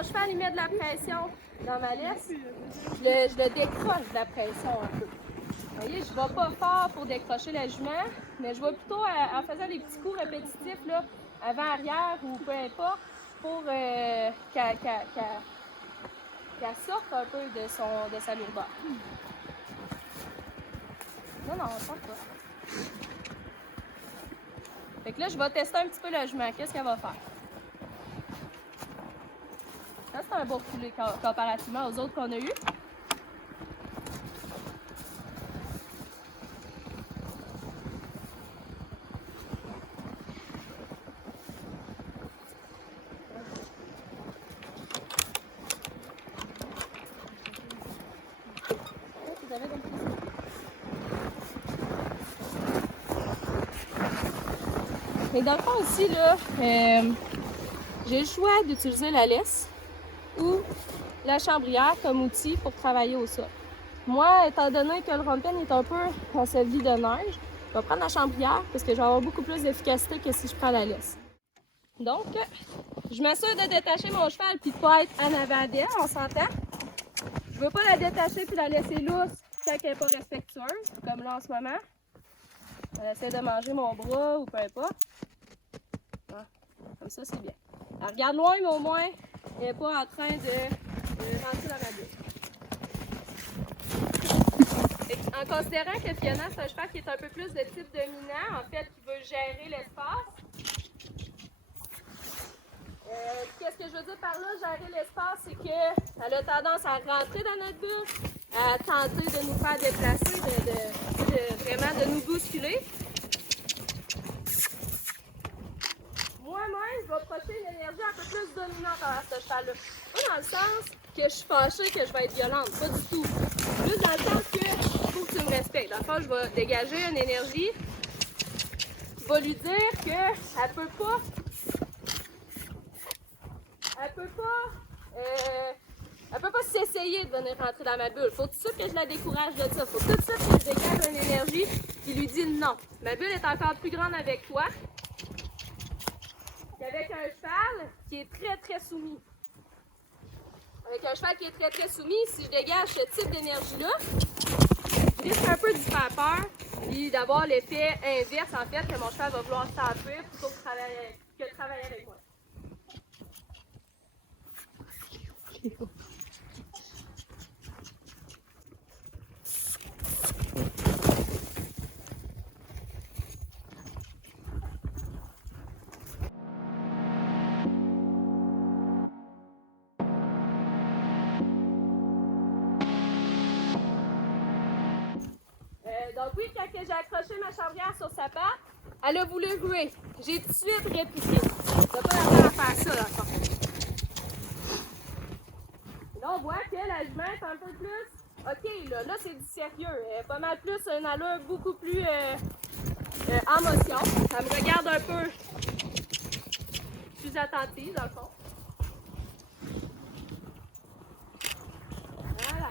mon cheval il met de la pression dans ma laisse, je le décroche de la pression un peu. Vous voyez, je ne vais pas fort pour décrocher la jument, mais je vais plutôt en faisant des petits coups répétitifs là, avant-arrière ou peu importe, pour qu'elle sorte un peu de sa lourdeur. Non, on ne sort pas. Fait que là, je vais tester un petit peu la jument. Qu'est-ce qu'elle va faire? Ça, c'est un beau reculé comparativement aux autres qu'on a eus. Mais dans le fond aussi, là, j'ai le choix d'utiliser la laisse ou la chambrière comme outil pour travailler au sol. Moi, étant donné que le ronde-peine est un peu enseveli de neige, je vais prendre la chambrière parce que je vais avoir beaucoup plus d'efficacité que si je prends la laisse. Donc, je m'assure de détacher mon cheval puis de ne pas être en avant d'elle, on s'entend. Je ne veux pas la détacher puis la laisser lousse quand elle n'est pas respectueuse, comme là en ce moment. Elle essaie de manger mon bras ou peu importe. Ouais. Comme ça, c'est bien. Elle regarde loin, mais au moins, elle n'est pas en train de rentrer dans ma bulle. En considérant que Fiona, c'est un cheval qui est un peu plus de type dominant, en fait, qui veut gérer l'espace. Qu'est-ce que je veux dire par là, gérer l'espace, c'est qu'elle a tendance à rentrer dans notre bulle, à tenter de nous faire déplacer, vraiment de nous bousculer. Moi-même, je vais projeter une énergie un peu plus dominante envers ce cheval-là. Pas dans le sens que je suis fâchée, que je vais être violente, pas du tout. Juste dans le sens que il faut que tu me respectes. Dans le fond, je vais dégager une énergie qui va lui dire qu'elle ne peut pas. Elle peut pas s'essayer de venir rentrer dans ma bulle. Faut tout de suite que je la décourage de ça. Faut tout de suite que je dégage une énergie qui lui dit non. Ma bulle est encore plus grande avec toi qu'avec un cheval qui est très très soumis. Avec un cheval qui est très très soumis, si je dégage ce type d'énergie-là, je risque un peu d'y faire peur et d'avoir l'effet inverse en fait que mon cheval va vouloir s'enfuir plutôt que travailler avec moi. Donc oui, quand j'ai accroché ma chambrière sur sa patte, elle a voulu ruer. J'ai tout de suite répliqué. Je n'ai pas la faire ça, là. Là, on voit que la jument est un peu plus... OK, là c'est du sérieux. Elle est pas mal plus une allure beaucoup plus en motion. Elle me regarde un peu plus attentive, dans le fond. Voilà.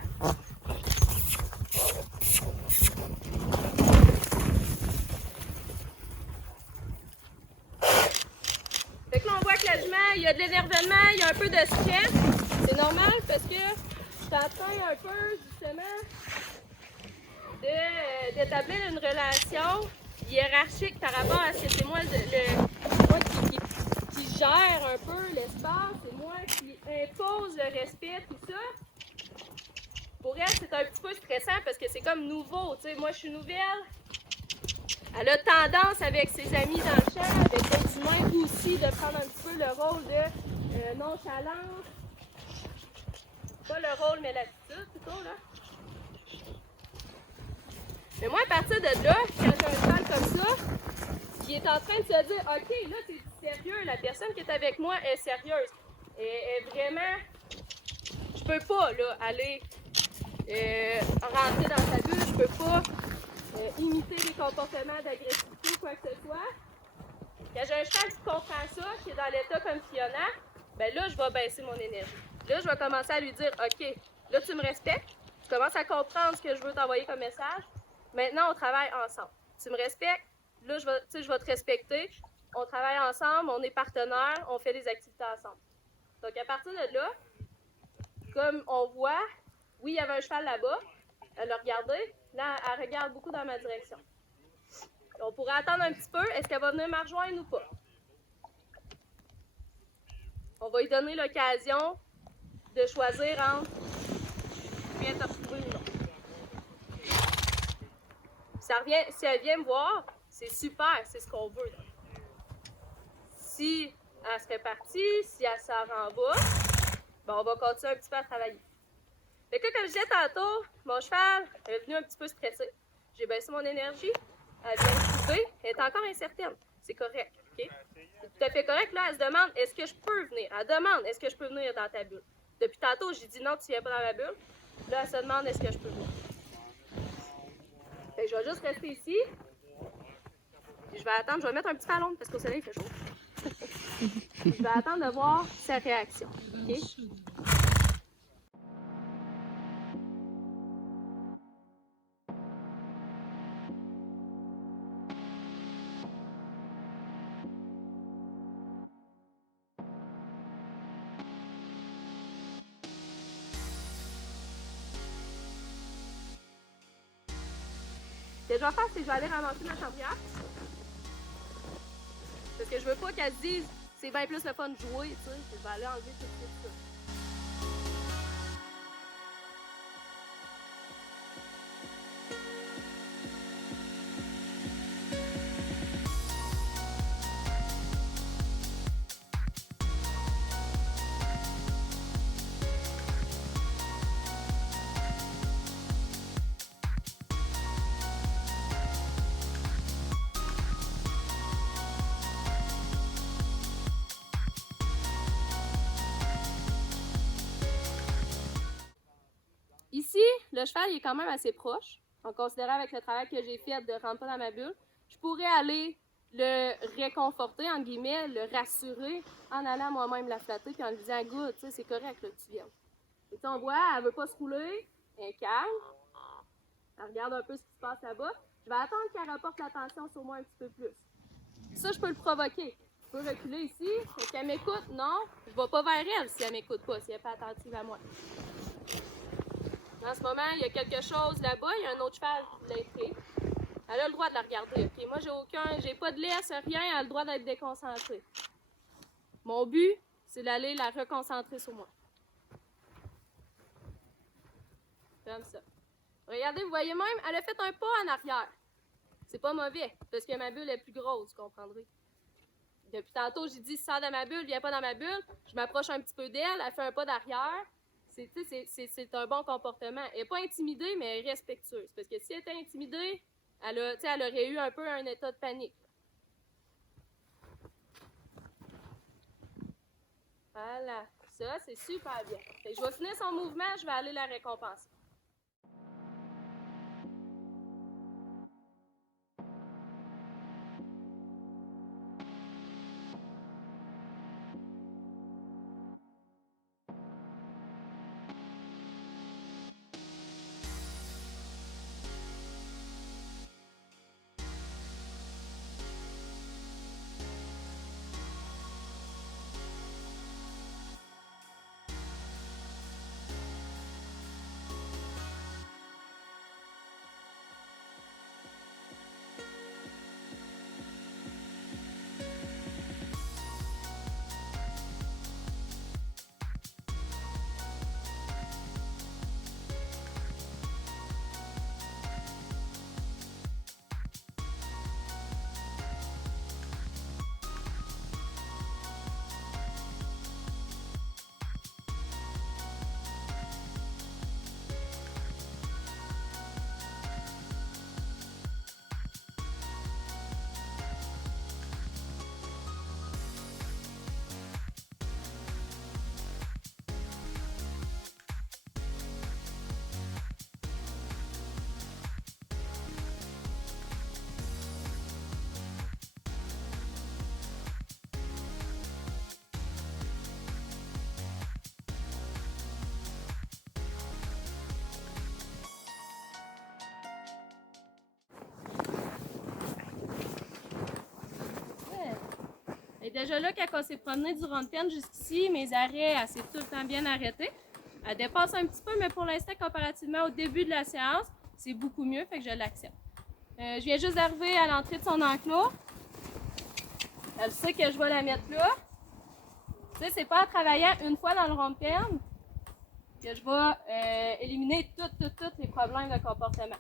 Fait que là, on voit que la jument, il y a de l'énervement, il y a un peu de stress. C'est normal parce que je suis en train un peu, justement, d'établir une relation hiérarchique par rapport à ce que c'est moi, moi qui gère un peu l'espace, c'est moi qui impose le respect, tout ça. Pour elle, c'est un petit peu stressant parce que c'est comme nouveau. Tu sais, moi, je suis nouvelle. Elle a tendance avec ses amis dans le champ, avec d'autres humains aussi, de prendre un petit peu le rôle de nonchalance. Pas le rôle, mais l'attitude plutôt, là. Mais moi, à partir de là, quand j'ai un cheval comme ça, qui est en train de se dire, OK, là, c'est sérieux, la personne qui est avec moi est sérieuse. Et vraiment, je peux pas, là, aller rentrer dans sa bulle, je peux pas imiter les comportements d'agressivité ou quoi que ce soit. Quand j'ai un cheval qui comprend ça, qui est dans l'état comme Fiona, ben là, je vais baisser mon énergie. Là, je vais commencer à lui dire, OK, là, tu me respectes, tu commences à comprendre ce que je veux t'envoyer comme message. Maintenant, on travaille ensemble. Tu me respectes, là, je vais te respecter. On travaille ensemble, on est partenaires, on fait des activités ensemble. Donc, à partir de là, comme on voit, oui, il y avait un cheval là-bas. Elle a regardé. Là, elle regarde beaucoup dans ma direction. On pourrait attendre un petit peu. Est-ce qu'elle va venir me rejoindre ou pas? On va lui donner l'occasion de choisir entre bien te retrouver ou non. Si elle vient me voir, c'est super, c'est ce qu'on veut. Si elle serait partie, si elle s'en rend bas, ben on va continuer un petit peu à travailler. Fait que comme je disais tantôt, mon cheval est venu un petit peu stressé. J'ai baissé mon énergie, elle vient me trouver, elle est encore incertaine. C'est correct, OK? C'est tout à fait correct. Là, elle se demande, est-ce que je peux venir? Elle demande, est-ce que je peux venir dans ta bulle? Depuis tantôt, j'ai dit non, tu viens pas dans ma bulle. Là, elle se demande, est-ce que je peux venir? Fait que je vais juste rester ici. Puis je vais attendre, je vais mettre un petit ballon parce qu'au soleil, il fait chaud. Je vais attendre de voir sa réaction. OK? Ce que je vais faire, c'est que je vais aller ramasser ma chambrière. Parce que je veux pas qu'elle se dise c'est bien plus le fun de jouer, tu sais. Je vais aller enlever tout de suite ça. Ici, le cheval il est quand même assez proche, en considérant avec le travail que j'ai fait de rentrer dans ma bulle. Je pourrais aller le réconforter, entre guillemets, le rassurer en allant moi-même la flatter puis en lui disant « Good, tu sais, c'est correct là, que tu viennes. » Et tu sais, on voit, elle veut pas se rouler, elle est calme. Elle regarde un peu ce qui se passe là-bas. Je vais attendre qu'elle reporte l'attention sur moi un petit peu plus. Ça, je peux le provoquer. Je peux reculer ici. Est-ce qu'elle m'écoute? Non. Je ne vais pas vers elle si elle m'écoute pas, si elle n'est pas attentive à moi. En ce moment, il y a quelque chose là-bas, il y a un autre cheval qui l'a pris. Elle a le droit de la regarder, OK? Moi, j'ai pas de laisse, rien, elle a le droit d'être déconcentrée. Mon but, c'est d'aller la reconcentrer sur moi. Comme ça. Regardez, vous voyez même, elle a fait un pas en arrière. C'est pas mauvais, parce que ma bulle est plus grosse, vous comprendrez. Depuis tantôt, j'ai dit, sors de ma bulle, viens pas dans ma bulle. Je m'approche un petit peu d'elle, elle fait un pas d'arrière. C'est un bon comportement. Elle n'est pas intimidée, mais elle est respectueuse. Parce que si elle était intimidée, elle aurait eu un peu un état de panique. Voilà. Ça, c'est super bien. Fait que je vais finir son mouvement, je vais aller la récompenser. Déjà là, quand on s'est promené du rond de peine jusqu'ici, mes arrêts, elle s'est tout le temps bien arrêtée. Elle dépasse un petit peu, mais pour l'instant, comparativement au début de la séance, c'est beaucoup mieux, fait que je l'accepte. Je viens juste d'arriver à l'entrée de son enclos. Elle sait que je vais la mettre là. Tu sais, c'est pas en travaillant une fois dans le rond de peine que je vais éliminer tous les problèmes de comportement.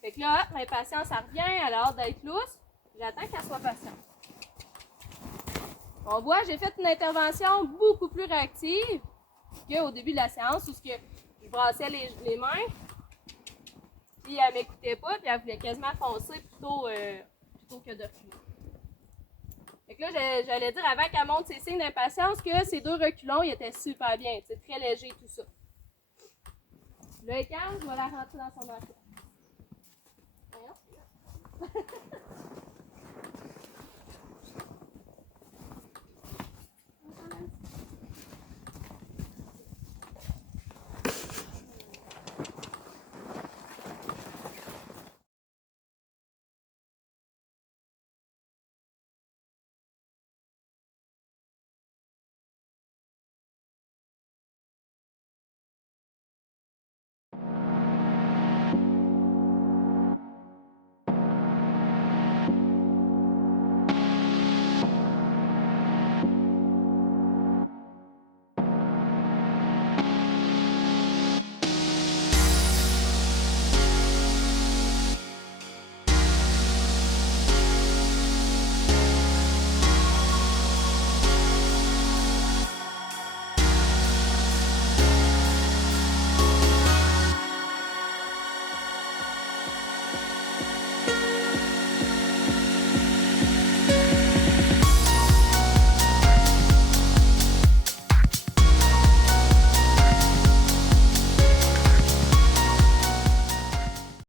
Fait que là, l'impatience, ça revient, elle a hâte d'être lousse. J'attends qu'elle soit patiente. On voit, j'ai fait une intervention beaucoup plus réactive qu'au début de la séance où je brassais les mains, puis elle m'écoutait pas, puis elle voulait quasiment foncer plutôt que de reculer. Fait que là, j'allais dire avant qu'elle montre ses signes d'impatience que ces 2 reculons, ils étaient super bien, c'est très léger tout ça. Là, elle est calme, je vais la rentrer dans son enclos.